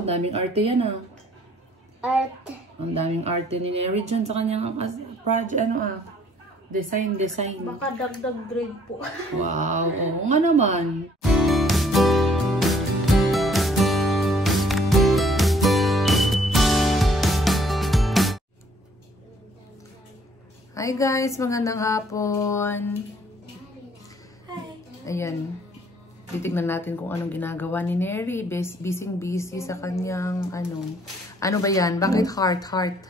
Wow, daming arte yan ah. Arte. Ang daming arte ni Neri dyan sa kanyang project, design. Baka dagdag grade po. Wow, oo nga naman. Hi guys, magandang hapon. Ayan. Titignan natin kung anong ginagawa ni Neri. Busy sa kanyang ano ba yan? Bakit heart?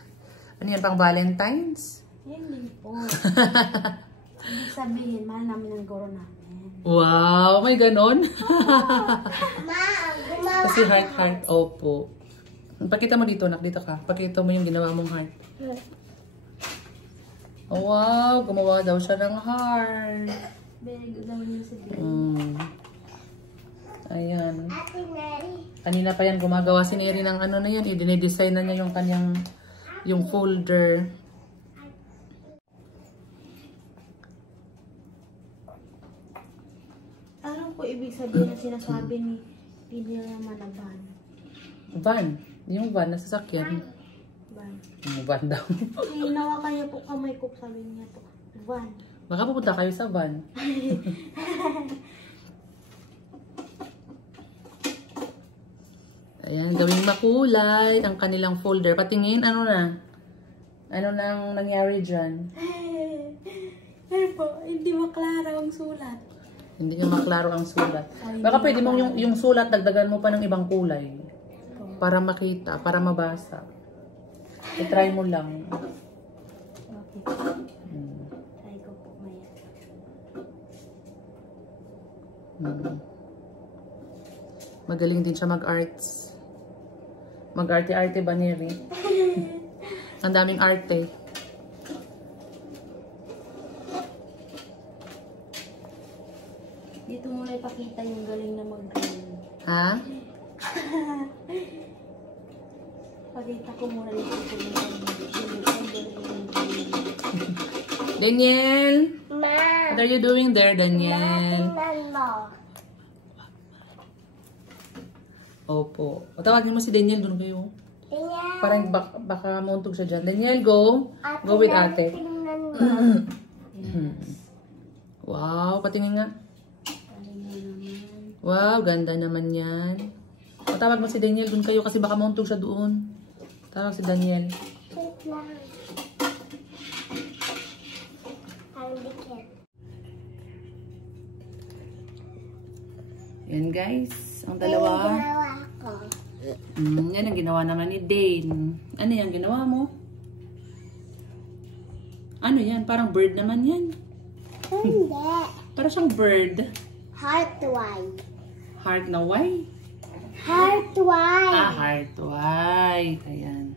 Ano yan, pang Valentine's? Hindi po. Ibig sabihin, mahal namin ang guro namin. Wow, may ganon? Kasi heart. Opo. Pakita mo dito, nak. Dito ka. Pakita mo yung ginawa mong heart. Oh, wow, gumawa daw siya ng heart. Very good naman yung sabihin. Ayan. Kanina pa yan gumagawa si Neri ng ano na yan. I-design na niya yung kanyang yung folder. Alam ko ibig sabihin na sinasabi ni Pidil naman na van. Van? Yung van na sasakyan. Van. Yung van daw. Hinawakan niya po kamay ko, sabi niya po. Van. Baka pupunta kayo sa van. Ayan, gawing makulay ang kanilang folder. Patingin, ano na? Ano nang nangyari dyan? Pero po, hindi maklaro ang sulat. Hindi nyo maklaro ang sulat. Baka pwede mong yung sulat, dagdagan mo pa ng ibang kulay. Para makita, para mabasa. I-try mo lang. Okay. Try ko po maya. Magaling din siya mag-arts. Mag-arte-arte ba, Neri? Ang daming arte. Dito muna ipakita yung galing na mag-green. Ha? Pakita ko muna dito yung Daniel! Ma! What are you doing there, Daniel? Opo. O, tawagin mo si Daniel, doon kayo. Daniel! Parang baka mauntog siya dyan. Daniel, go! Go with ate. Wow, patingin nga. Wow, ganda naman yan. O, tawag mo si Daniel, doon kayo kasi baka mauntog siya doon. Tawag si Daniel. Yan guys, ang dalawa. Yan ang ginawa naman ni Dane. Ano yan ginawa mo? Ano yan? Parang bird naman yan. Hindi. Parang siyang bird. Heart white. Heart na white? Heart white. Ah, heart white. Ayan.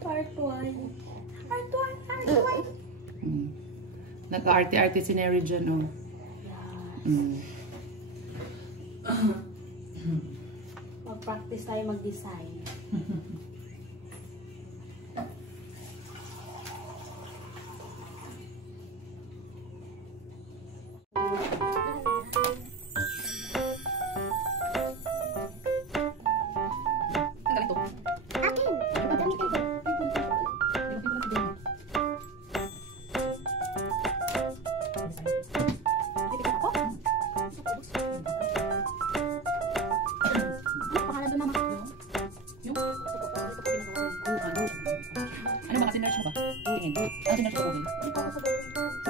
Heart white. Heart white. Heart white. Nag-arte-arte si Neri dyan, oh. Mag-practice tayo mag-design. Ano ba kasi search mo ba? Tingin. Ano search ko Google? Sa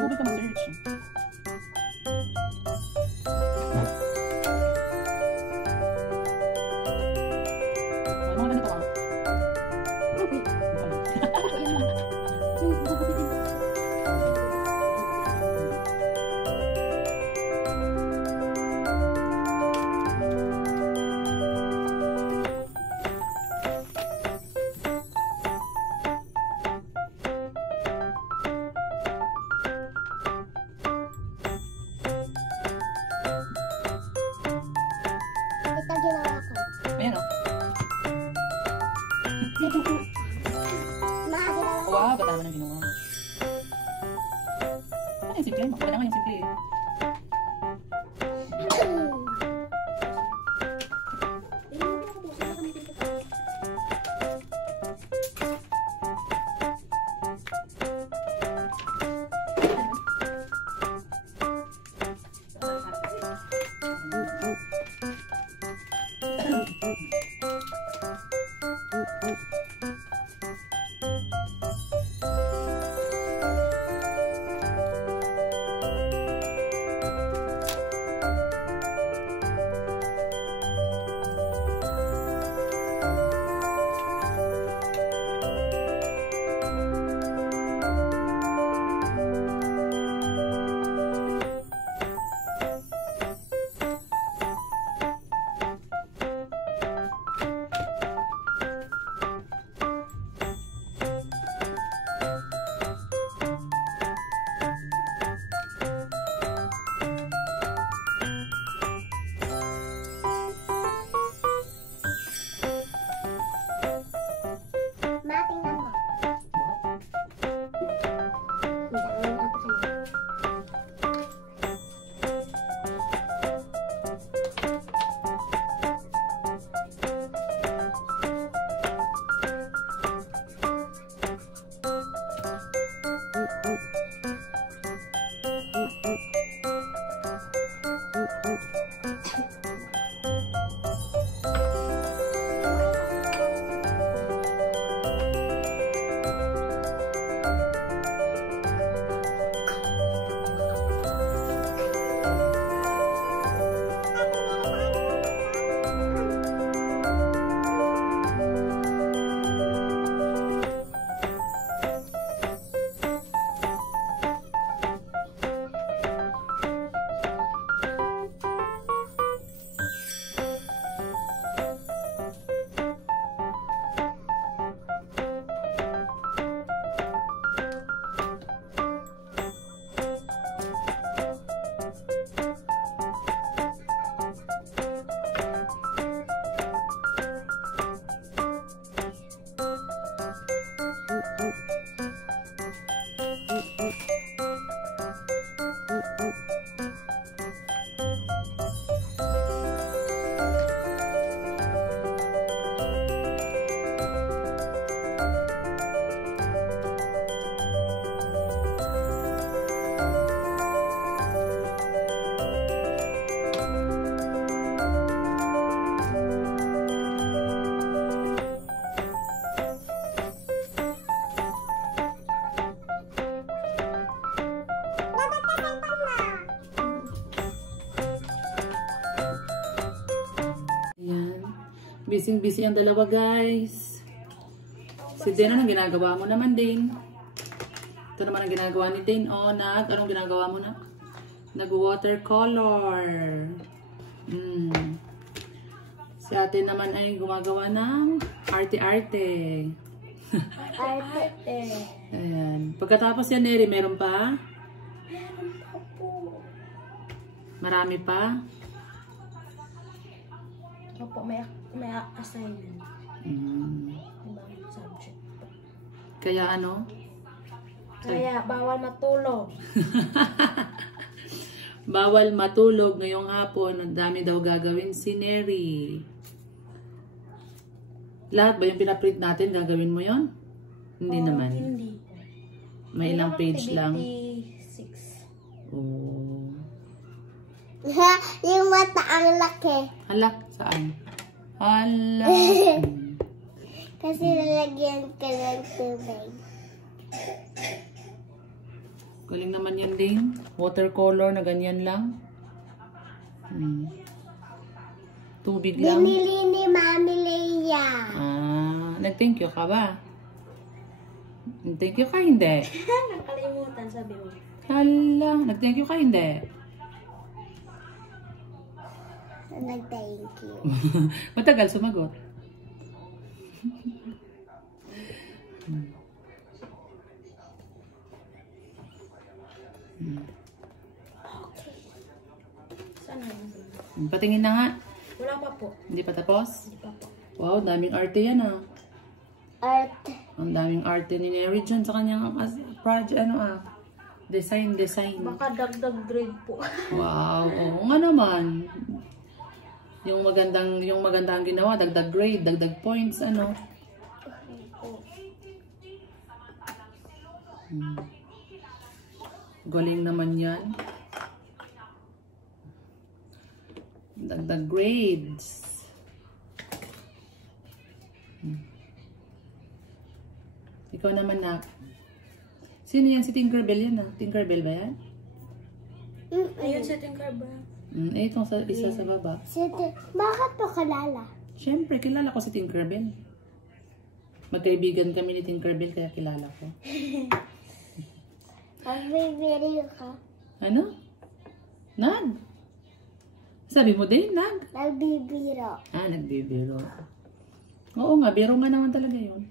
Google ka mag-search. Ano mga ganito ah? Ayan o. Wow, ba't naman ang ginawa? Ano yung simple? Makapala nga yung simple eh. busy ang dalawa, guys. Si Dane, anong ginagawa mo naman, Dane? Ito naman ang ginagawa ni Dane. Oh, anong ginagawa mo na? Nag-watercolor. Si ate naman ay gumagawa ng arte-arte. Arte. Ayan. Pagkatapos yan, Neri, meron pa? Meron pa po. Marami pa? Opo, may assignment. Ibang subject. Kaya ano? Kaya bawal matulog. Bawal matulog ngayong hapon. Ang dami daw gagawin si Neri. Lahat ba yung pinaprint natin, gagawin mo yon? Hindi naman. Hindi. May ilang page lang. 6. Oh. Yung mata ang laki. Hala, saan? Hala. Kasi lalagyan ka ng tubig. Galing naman yan din. Watercolor na ganyan lang. Tubig lang. Binili ni Mami Leia. Nag-thank you ka ba? Nag-thank you ka hindi? Nakalimutan, sabi mo. Hala, nag-thank you ka hindi? Nag-thank you. Matagal sumagot. Okay. Saan na yun? Patingin na nga. Wala pa po. Hindi pa tapos? Hindi pa po. Wow, daming arte yan ah. Art. Ang daming arte ni Neri dyan sa kanyang project, design. Baka dagdag grade po. Wow, oo nga naman. Yung magandang ginawa, dagdag grade, dagdag points, ano. Galing naman yan. Dagdag grades. Ikaw naman, Nak. Sino yan? Si Tinkerbell yan, ah. Tinkerbell ba yan? Ayun si Tinkerbell. Itong isa sa baba. Bakit mo kalala? Siyempre, kilala ko si Tinkerbell. Magkaibigan kami ni Tinkerbell, kaya kilala ko. Nagbibiro ka? Ano? Nag? Sabi mo din, Nag? Nagbibiro. Nagbibiro. Oo nga, biro nga naman talaga yun.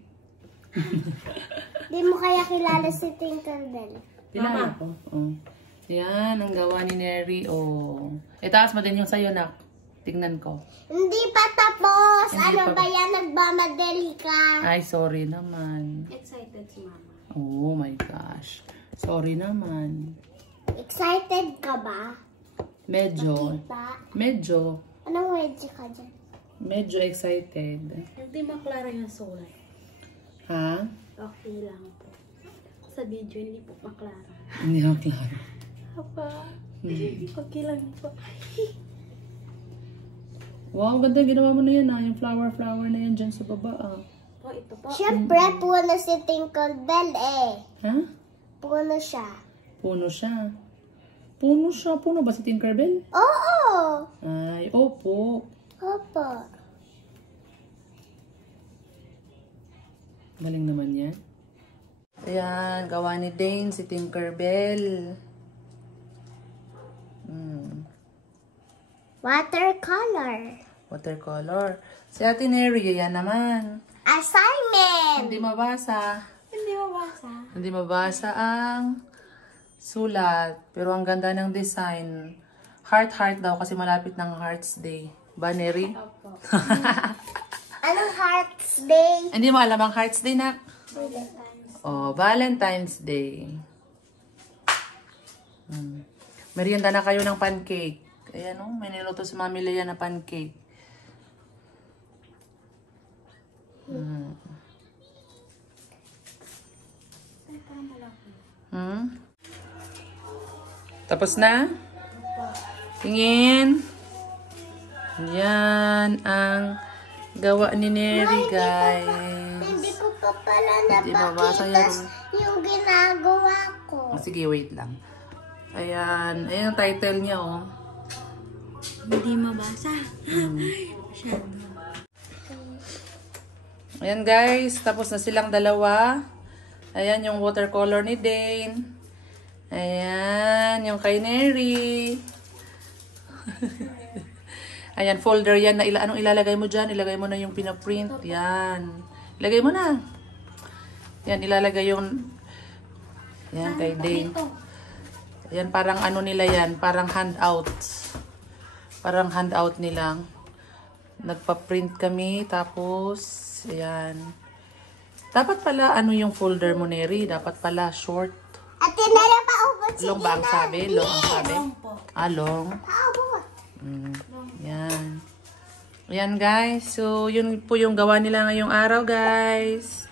Di mo kaya kilala si Tinkerbell? Kilala ko. Oh. Yan, ang gawa ni Neri. Oh. Itaas mo din yung sayo, Nak. Tingnan ko. Hindi pa tapos. Hindi ano pa ba yan? Nagmamadali ka. Ay, sorry naman. Excited si Mama. Oh my gosh. Sorry naman. Excited ka ba? Medyo. Makita? Medyo. Anong wedge ka dyan? Medyo excited. Hindi maklara yung sulat. Ha? Okay lang po. Sa video, hindi po maklara. Hindi ako klaro. Apa? Okay lang po. Wow, ganda ginawa mo na yan ah. Yung flower na yan dyan sa baba ah. Po, ito po. Siyempre, puno si Tinkerbell eh. Ha? Puno siya. Puno siya. Puno siya. Puno ba si Tinkerbell? Oo! Ay, opo. Opo. Galing naman yan. Ayan, gawa ni Dane si Tinkerbell. Watercolor. Watercolor. Si Ate Neri, yan naman. Assignment! Hindi mabasa. Hindi mabasa. Hindi mabasa ang sulat. Pero ang ganda ng design. Heart daw kasi malapit ng Hearts Day. Ba, Neri? Opo. Anong Hearts Day? Hindi mo alam ang Hearts Day, Nak? Oh, Valentine's Day. Merienda na kayo ng pancake. Ayan o, may niluto si Mami Leia na pancake. Tapos na? Tingin. Yan ang gawa ni Neri, guys. Hindi ko pa pala Hindi mabasa napakita yan. yung ginagawa ko. Sige, wait lang. Ayan. Ayan ang title niya, oh. Hindi mabasa. Ayan guys, tapos na silang dalawa. Ayan yung watercolor ni Dane. Ayan, yung kay Neri. Ayan, folder yan. Anong ilalagay mo dyan? Ilagay mo na yung pinaprint. Yan. Ilagay mo na. Yan, ilalagay yung... Yan, kay Dane. Ayan, parang ano nila yan. Parang handout. Parang handout nilang. Nagpa-print kami. Tapos... Ayan. Dapat pala, ano yung folder mo, Neri? Dapat pala, short. Ate, meron pa ubod. Long ba ang sabi? Long ang sabi? Long po. Ah, long. Paubod. Yan. Ayan, guys. So, yun po yung gawa nila ngayong araw, guys.